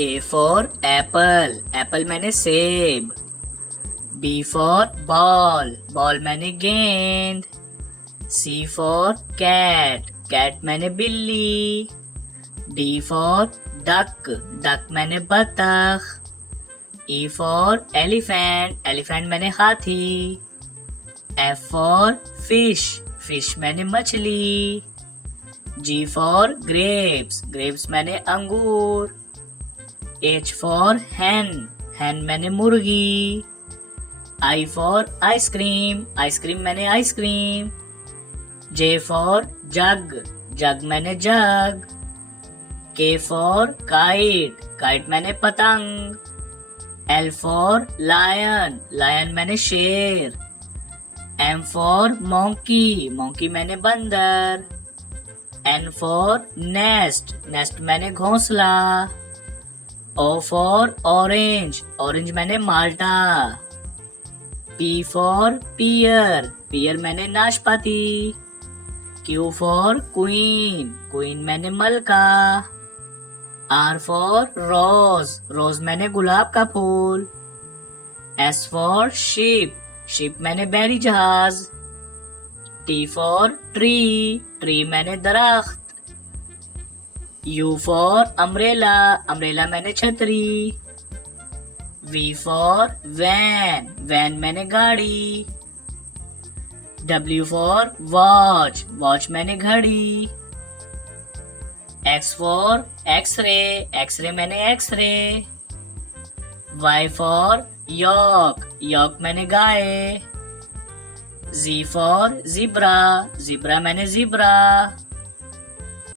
A for apple, apple मैंने सेब. B for ball, ball मैंने गेंद. C for cat, cat मैंने बिल्ली. D for duck, duck मैंने बतख. E for elephant, elephant मैंने हाथी. F for fish, fish मैंने मछली. G for grapes, grapes मैंने अंगूर. H for hen, hen मैंने मुर्गी. I for ice cream, ice cream मैंने ice cream. J for jug, jug मैंने जग. K for kite, kite मैंने पतंग. L for lion, lion मैंने शेर. M for monkey, monkey मैंने बंदर. N for nest, nest मैंने घोंसला. O for orange, orange मैंने माल्टा. P for pear, pear मैंने नाशपाती. Q for queen, queen मैंने मलका. R for rose, rose मैंने गुलाब का फूल. S for sheep, sheep मैंने बैरी जहाज. T for tree, tree मैंने दरख्त. U for umbrella, umbrella मैंने छतरी. V for van, van मैंने गाड़ी. W for watch, watch मैंने घड़ी. X for x-ray, x-ray मैंने x-ray. Y for yak, yak मैंने गाय. Z for zebra, zebra मैंने zebra.